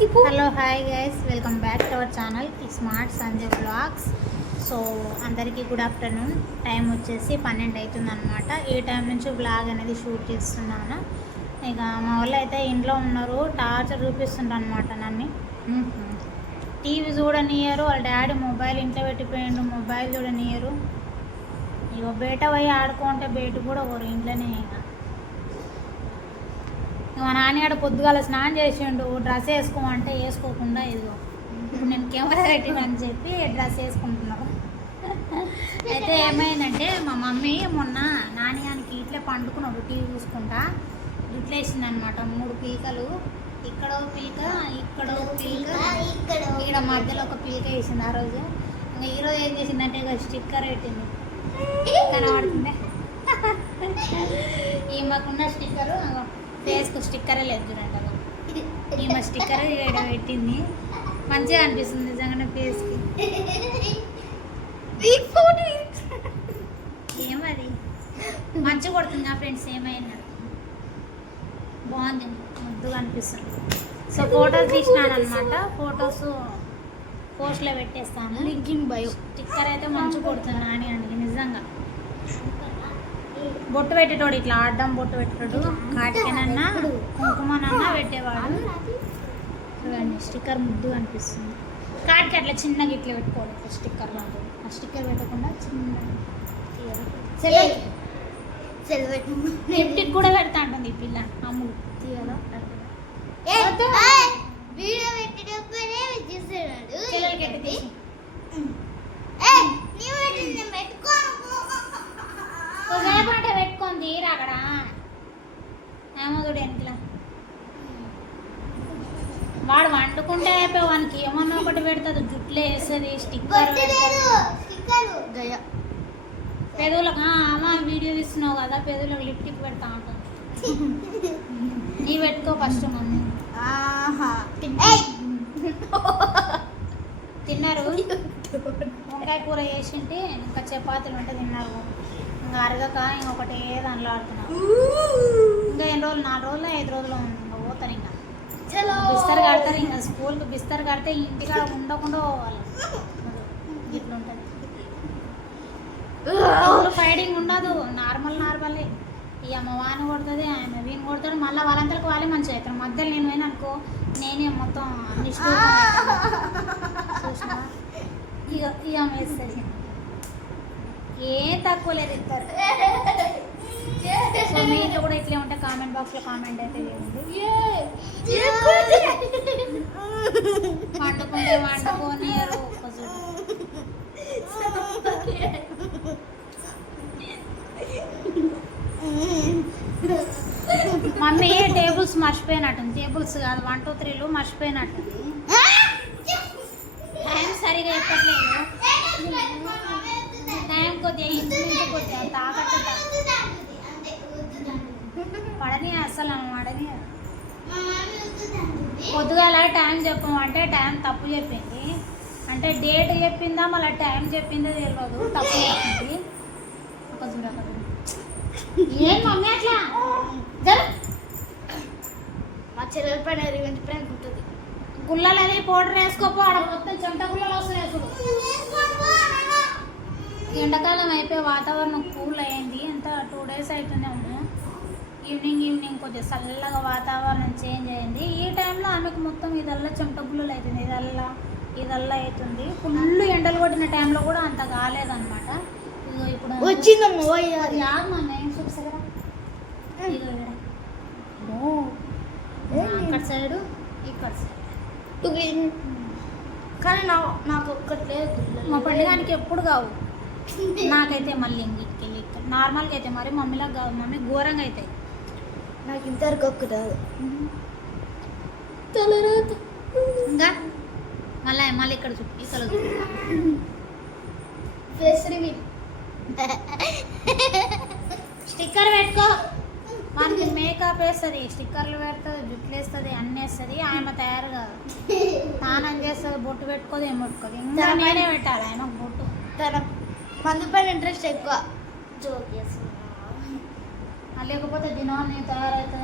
Hello hi guys, welcome back to our channel smart Sanjay blogs. So అందరికీ good afternoon. Time వచ్చేసి 12 అవుతుంది అనమాట. ఈ టైం నుంచి బ్లాగ్ అనేది షూట్ చేస్తున్నాను. ఇక మా వాళ్ళు అయితే ఇంట్లో ఉన్నారు, టార్చర్ చూపిస్తుంటారు అనమాట నన్ను. టీవీ చూడనియరు, వాళ్ళ డాడీ మొబైల్ ఇంట్లో పెట్టిపోయిండు, మొబైల్ చూడనియరు. ఇక బయట పోయి ఆడుకుంటే బయట కూడా ఒకరు ఇంట్లోనే. మా నాన్నగాడు పొద్దుగాల స్నానం చేసిండు, డ్రెస్ వేసుకోమంటే వేసుకోకుండా ఇదిగో ఇప్పుడు నేను కెమెరా పెట్టినని చెప్పి డ్రెస్ వేసుకుంటున్నాను. అయితే ఏమైందంటే మా మమ్మీ మొన్న నాన్నగానికి ఇట్లే పండుకున్నాడు, టీవీ చూసుకుంటా ఇట్లా వేసిందనమాట. 3 పీకలు, ఇక్కడో పీక, ఇక్కడో పీక, ఇక్కడ మధ్యలో ఒక పీక వేసింది. ఆ రోజు ఇంకా ఈరోజు ఏం చేసిందంటే ఇక స్టిక్కర్ పెట్టింది, కనబడుతుండే ఈమెకున్న స్టిక్కరు ఫేస్కు స్టిక్కరే లేదు చూడండి. ఈమె స్టిక్కర్ పెట్టింది, మంచిగా అనిపిస్తుంది నిజంగానే ఫేస్కి. ఏమది మంచిగా కొడుతుంది నా ఫ్రెండ్స్, ఏమైనా బాగుంది, ముద్దుగా అనిపిస్తుంది. సో ఫొటోస్ తీసినాను అనమాట, ఫొటోస్ పోస్ట్లో పెట్టేస్తాను. లింకింగ్ బయో స్టిక్కర్ అయితే మంచిగా కొడుతుంది నాని అండి నిజంగా. బొట్టు పెట్టేటోడు, ఇట్లా అడ్డం బొట్టు పెట్టేటోడు, కాటికేనన్నా కుంకుమనన్నా పెట్టేవాడు. చూడండి స్టిక్కర్ ముద్దు అనిపిస్తుంది. కాటికి అట్లా చిన్నగా ఇట్లా పెట్టుకోవాలి, స్టిక్కర్ లాంటి. ఆ స్టిక్కర్ పెట్టకుండా చిన్న లిప్టిక్ కూడా పెడతా ఉంటుంది ఈ పిల్ల. అమ్ములు తీయాలా అంటే పెట్టుకొని తీరా అక్కడ ఏమో చూడు వెనకలా. వాడు వండుకుంటే అయిపోయి వానికి ఏమన్నా ఒకటి పెడుతుంది, జుట్లో వేస్తుంది స్టిక్కర్ పెదవులకు. అమ్మ వీడియో తీస్తున్నావు కదా, పెదవులకు లిప్టిక్ పెడతా ఉంటుంది. నీ పెట్టుకో ఫస్ట్. మమ్మీ తిన్నారు, వంకాయ కూర వేసింటే ఇంకా చపాతీలు ఉంటే తిన్నారు. ఇంకా అరగక ఇంకొకటి దానిలో ఆడుతున్నారు. ఇంకా ఎన్ని రోజులు, 4 రోజులు 5 రోజులు ఇంకా పోతారు. ఇంకా బిస్తర్ కడతారు, ఇంకా స్కూల్కి బిస్తర్ కడితే ఇంటికాడ ఉండకుండా పోవాలి. ఇట్లుంటుంది, ఫైటింగ్ ఉండదు, నార్మలే. ఈ అమ్మ వాని కొడుతుంది, ఆమె వీని కొడతాడు, మళ్ళీ వాళ్ళందరికి వాళ్ళే మంచిగా అవుతారు. మధ్యలో నేను పోయినా అనుకో, నేనే మొత్తం అన్ని చూసిన ఇక ఆమె వేస్తుంది. ఏం తక్కువ లేదు ఇద్దరు. సో మీ ఇంట్లో కూడా ఇట్లే ఉంటే కామెంట్ బాక్స్లో కామెంట్ అయితే చేయండి. వండుకుంటే వండుకోనియరు. మమ్మీ టేబుల్స్ మర్చిపోయినట్టుంది, టేబుల్స్ కాదు 1 2 3లు మర్చిపోయినట్టుంది. టైం సరిగా చెప్పట్లేదు, టైం కొద్దిగా ఇంటి కొద్దిగా తాకట్టు పడని అసలు పడని. పొద్దుగాల టైం చెప్పమంటే టైం తప్పు చెప్పింది, అంటే డేట్ చెప్పిందా మళ్ళీ టైం చెప్పిందో తెలియదు, తప్పు చెప్పింది. ఒక చూడక ఏం మమ్మీ అట్లా మా చెల్లెల పైన రివెంజ్ ప్రాంక్ ఉంటుంది. గుల్లలు అది పౌడర్ వేసుకోపో, ఆడ మొత్తం చెమట గుల్లలు వస్తున్నాయి. అసలు ఎండాకాలం అయిపోయి వాతావరణం కూల్ అయింది, ఎంత 2 days అవుతుందేమో. ఈవినింగ్ కొద్దిగా చల్లగా వాతావరణం చేంజ్ అయింది. ఈ టైంలో ఆమెకు మొత్తం ఇదల్లా చెమట గుల్లలు అవుతుంది, ఇదల్లా అవుతుంది. ఫుల్ ఎండలు కొట్టిన టైంలో కూడా అంత కాలేదన్నమాట. ఇదిగో ఇప్పుడు వచ్చిందమ్మా చూపిస్తా అక్కడ సైడు ఇక్కడ సైడ్. కానీ నాకు ఒక్కటి లేదు, మా పండుగానికి ఎప్పుడు కావు. నాకైతే మళ్ళీ ఇంటికెళ్ళి నార్మల్గా అయితే మరి మమ్మీలాగా కావు, మమ్మీ ఘోరంగా అవుతాయి. నాకు ఇంతవరకు ఒక్క రాదు. ఇంకా మళ్ళీ ఇక్కడ చుట్టూ ఇక్కడ స్టిక్కర్ పెట్టుకో. మనకి మేకప్ వేస్తుంది, స్టిక్కర్లు పెడుతుంది, జుట్లు వేస్తుంది, అన్నీ వేస్తుంది. ఆమె తయారు కాదు, స్నానం చేస్తుంది, బొట్టు పెట్టుకోదు, ఏం పెట్టుకోదు. ఇంకా నేనే పెట్టాలి ఆయన బొట్టు. తన మందు పైన ఇంట్రెస్ట్ ఎక్కువ, జోక్ చేస్తుంది. లేకపోతే దినాన్ని తయారైతే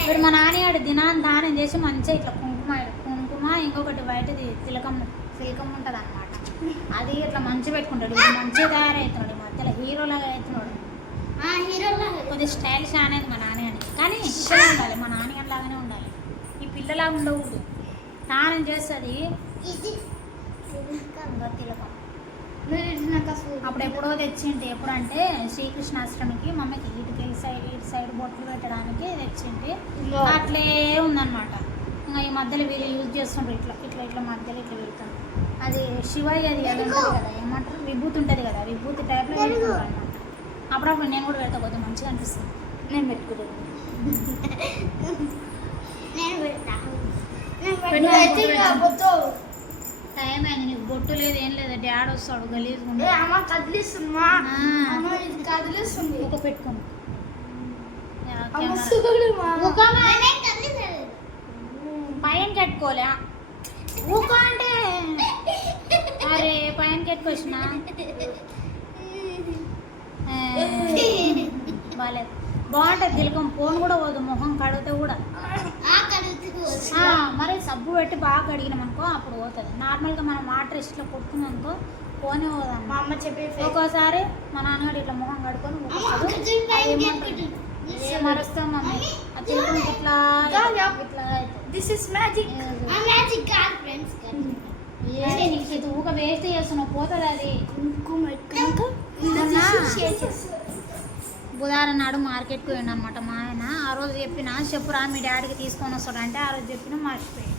ఇప్పుడు మా నాన్నగాడు దినాన్ని దానం చేసి మంచిగా ఇట్లా కుంకుమ ఇంకొకటి బయటది సిలకం ఉంటుంది అనమాట. అది ఇట్లా మంచిగా పెట్టుకుంటాడు. ఇప్పుడు మంచిగా తయారవుతున్నాడు. ఈ మధ్యలో హీరోలాగా అవుతున్నాడు. కొద్దిగా స్టైలిష్ అనేది మా నాన్నగాని, కానీ ఇట్లా ఉండాలి. మా నాన్నగాని లాగానే ఉండాలి. ఈ పిల్లలాగా ఉండకూడదు. స్నానం చేస్తుంది తిలకం. అప్పుడు ఎప్పుడో తెచ్చింటి. ఎప్పుడంటే శ్రీకృష్ణాష్టమికి మమ్మీకి ఇటు సైడ్ బొట్లు పెట్టడానికి తెచ్చింటి. అట్లే ఉందన్నమాట. ఇంకా ఈ మధ్యలో వీళ్ళు యూజ్ చేస్తుంటారు. ఇట్లా మధ్యలో ఇట్లా పెడతాను. అది శివయ్య అది ఉంటుంది కదా, ఏమంటారు, విభూతి ఉంటుంది కదా, విభూతి టైప్లో పెట్టుకుంటారు అనమాట. అప్పుడప్పుడు నేను కూడా పెడతా, కొద్దిగా మంచిగా అనిపిస్తుంది. నేను పెట్టుకుంటాను. టైం అయింది, నీకు బొట్టు లేదు ఏం లేదు. డాడీ వస్తాడు గలీజ్గా ఒక పెట్టుకోండి. పైన కట్టుకోలే ఊక అంటే అరే పైన కట్టుకొచ్చిన బాగాలేదు. బాగుంటుంది తిలకం. ఫోన్ కూడా పోదు, మొహం కడిగితే కూడా. మరి సబ్బు పెట్టి బాగా కడిగినాం అనుకో అప్పుడు పోతుంది. నార్మల్గా మనం వాటర్ ఇట్లా కొట్టుకున్నాం అనుకో పోనే పోదాం. మా అమ్మ చెప్పి ఒక్కోసారి మా నాన్నగారు ఇట్లా మొహం కడుకొని మరుస్తాం మమ్మీ. ఆ తిలకం ఇట్లా ఇది ఊక వేస్ట్ చేస్తున్నావు, పోతుంది అది. బుధవారం నాడు మార్కెట్కి పోయిండు అనమాట మా ఆయన. ఆ రోజు చెప్పిన చెప్పురా మీ డాడీకి తీసుకొని వస్తాడు అంటే ఆ రోజు చెప్పిన మర్చిపోయి.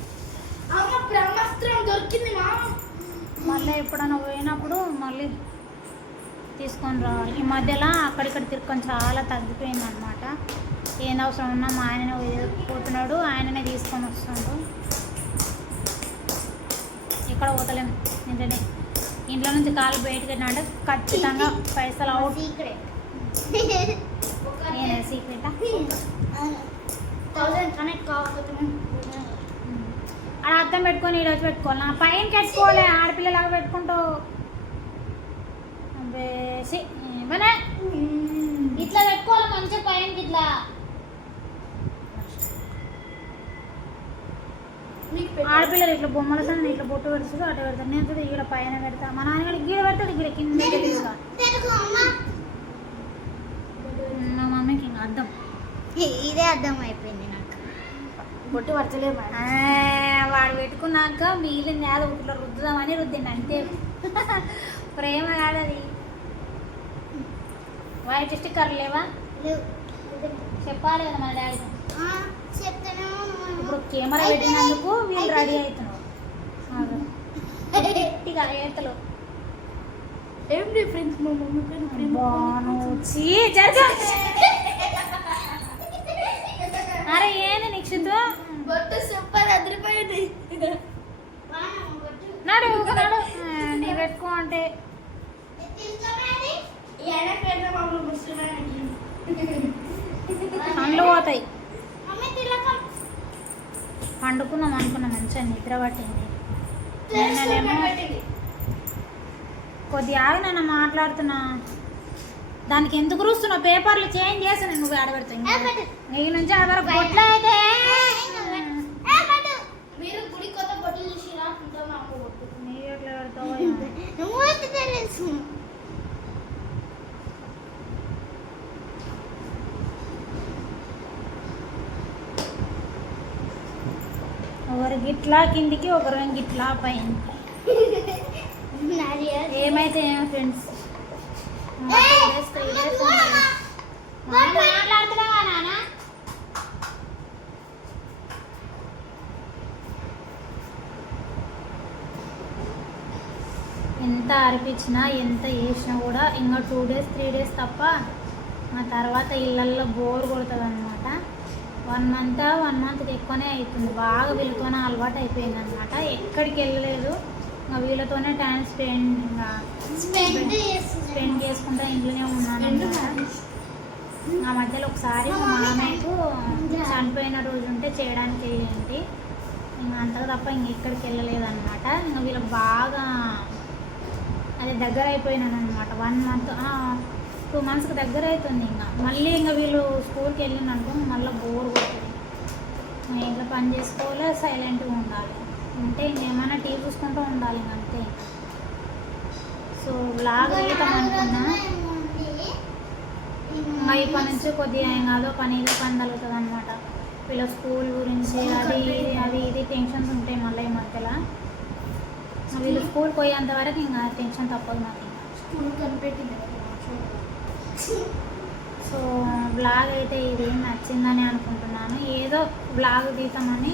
మళ్ళీ ఎప్పుడైనా పోయినప్పుడు మళ్ళీ తీసుకొని రావాలి. ఈ మధ్యలో అక్కడిక్కడ తిరుక్కొని చాలా తగ్గిపోయింది అనమాట. ఏం అవసరం ఉన్నా మా ఆయననే పోతున్నాడు, ఆయననే తీసుకొని వస్తున్నాడు. ఎక్కడ పోతలేము. ఇంట్లో నుంచి కాలు బయటకు అంటే ఖచ్చితంగా పైసలు అవుట్. నేనే సీక్రెటా అలా అర్థం పెట్టుకొని ఈరోజు పెట్టుకోవాలి. నా పైన కట్టుకోవాలి, ఆడపిల్లలాగా పెట్టుకుంటావు. ఇట్లా పెట్టుకోవాలి మంచిగా పైనకి. ఇట్లా ఆడపిల్లలు ఇట్లా బొమ్మల సంగతి ఇట్లా బొట్టు పెడుతుంది, అటు పెడతాను. నేను ఈడ పైన పెడతా. మా నాన్నగారికి గీడ పెడతాడు, గీడ కింద తెలియదుగా. మా మమ్మీకి ఇంకా అర్థం ఇదే అర్థం అయిపోయింది నాకు. బొట్టు పడతలేదు వాడు పెట్టుకున్నాక మిగిలిన నేల ఇట్లా రుద్దుదామని రుద్దిండి అంతే. ప్రేమ కాదు అది. వైట్ స్టిక్కర్ లేవా? చెప్పాలి కదా మన డాడీ. ఇప్పుడు కెమెరా పెట్టినందుకు వీళ్ళు రెడీ అవుతున్నారు. ఏతలు ఏం డిఫరెన్స్ మా మమ్మీ బాగుంచి అరే ఏంది నిక్షిత్ బొట్టు సూపర్ అదిరిపోయింది. నాడు నాడు నీ పెట్టుకో అంటే పండ్లు పోతాయి. పండుకున్నాం అనుకున్నాం, మంచిగా నిద్ర పట్టింది. కొద్దిగా ఆగి నన్ను మాట్లాడుతున్నా. దానికి ఎందుకు రూస్తున్నావు? పేపర్లు చేంజ్ చేసాను నువ్వు ఆడబెడతావు. నీ నుంచి ఆడవరకు బొట్లు అయితే ఒకరు గిట్లా కిందికి, ఒకరు గిట్లా పైన. ఏమైతే ఏమో ఫ్రెండ్స్. మాట్లాడుతున్నావా నాన్న? ఎంత అరిపించినా ఎంత చేసినా కూడా ఇంకా 2 days 3 days తప్ప ఆ తర్వాత ఇళ్ళల్లో బోర్ కొడుతుంది అనమాట. 1 monthకి ఎక్కువనే అవుతుంది. బాగా వీళ్ళతోనే అలవాటు అయిపోయింది అనమాట. ఎక్కడికి వెళ్ళలేదు, ఇంకా వీళ్ళతోనే టైం స్పెండ్ చేసుకుంటా ఇంట్లోనే ఉన్నాను అనమాట. ఆ మధ్యలో ఒకసారి మా మామయ్యకు చనిపోయిన రోజు ఉంటే చేయడానికి వెళ్ళేంటి. ఇంకా అంతగా తప్ప ఇంకెక్కడికి వెళ్ళలేదు అనమాట. ఇంకా వీళ్ళకి బాగా అది దగ్గర అయిపోయినాను అనమాట. 1 month 2 మంత్స్కి దగ్గర అవుతుంది. ఇంకా మళ్ళీ ఇంకా వీళ్ళు స్కూల్కి వెళ్ళినట్టు మళ్ళీ బోర్ కొడుతుంది. ఇంట్లో పని చేసుకోవాలి, సైలెంట్గా ఉండాలి, అంటే ఇంకేమైనా టీవీ చూసుకుంటూ ఉండాలి ఇంక అంతే. సో బ్లాగ్ తీయటం అనుకున్నా, ఇంకా ఇప్పటి నుంచి కొద్దిగా ఏం కాదో పని ఇదో పని తగ్గుతుంది అనమాట. వీళ్ళ స్కూల్ గురించి అది ఇది టెన్షన్స్ ఉంటాయి మళ్ళీ ఈ మధ్యలో. వీళ్ళు స్కూల్కి పోయేంత వరకు ఇంకా టెన్షన్ తప్పదు నాకు. స్కూల్ కనిపెట్టింది. సో బ్లాగ్ అయితే ఇది నచ్చిందని అనుకుంటున్నాను. ఏదో బ్లాగ్ తీద్దామని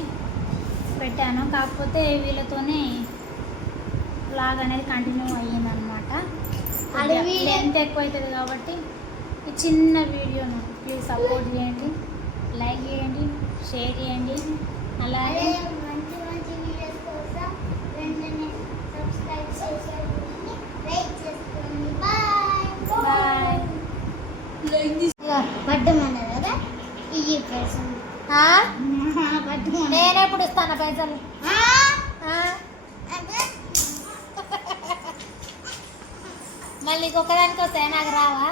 పెట్టాను, కాకపోతే వీళ్ళతోనే బ్లాగ్ అనేది కంటిన్యూ అయ్యిందనమాట. లెంత్ ఎక్కువ అవుతుంది కాబట్టి ఈ చిన్న వీడియోను ప్లీజ్ సపోర్ట్ చేయండి, లైక్ చేయండి, షేర్ చేయండి. అలాగే మంచి మంచి వీడియోస్ కోసం వెంటనే సబ్స్క్రైబ్ చేసుకోండి, లైక్ చేసుకోండి. Bye bye. పడ్డమన్నారు కదా ఈ పైసలు. నేనెప్పుడు ఇస్తాను పైసలు? మళ్ళీ ఇంకొకదానికి వస్తాయి, నాకు రావా?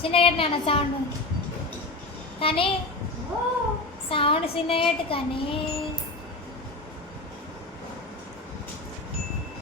చిన్నగట్టు నాన్న సౌండ్, కానీ సౌండ్ చిన్నగట్టు కానీ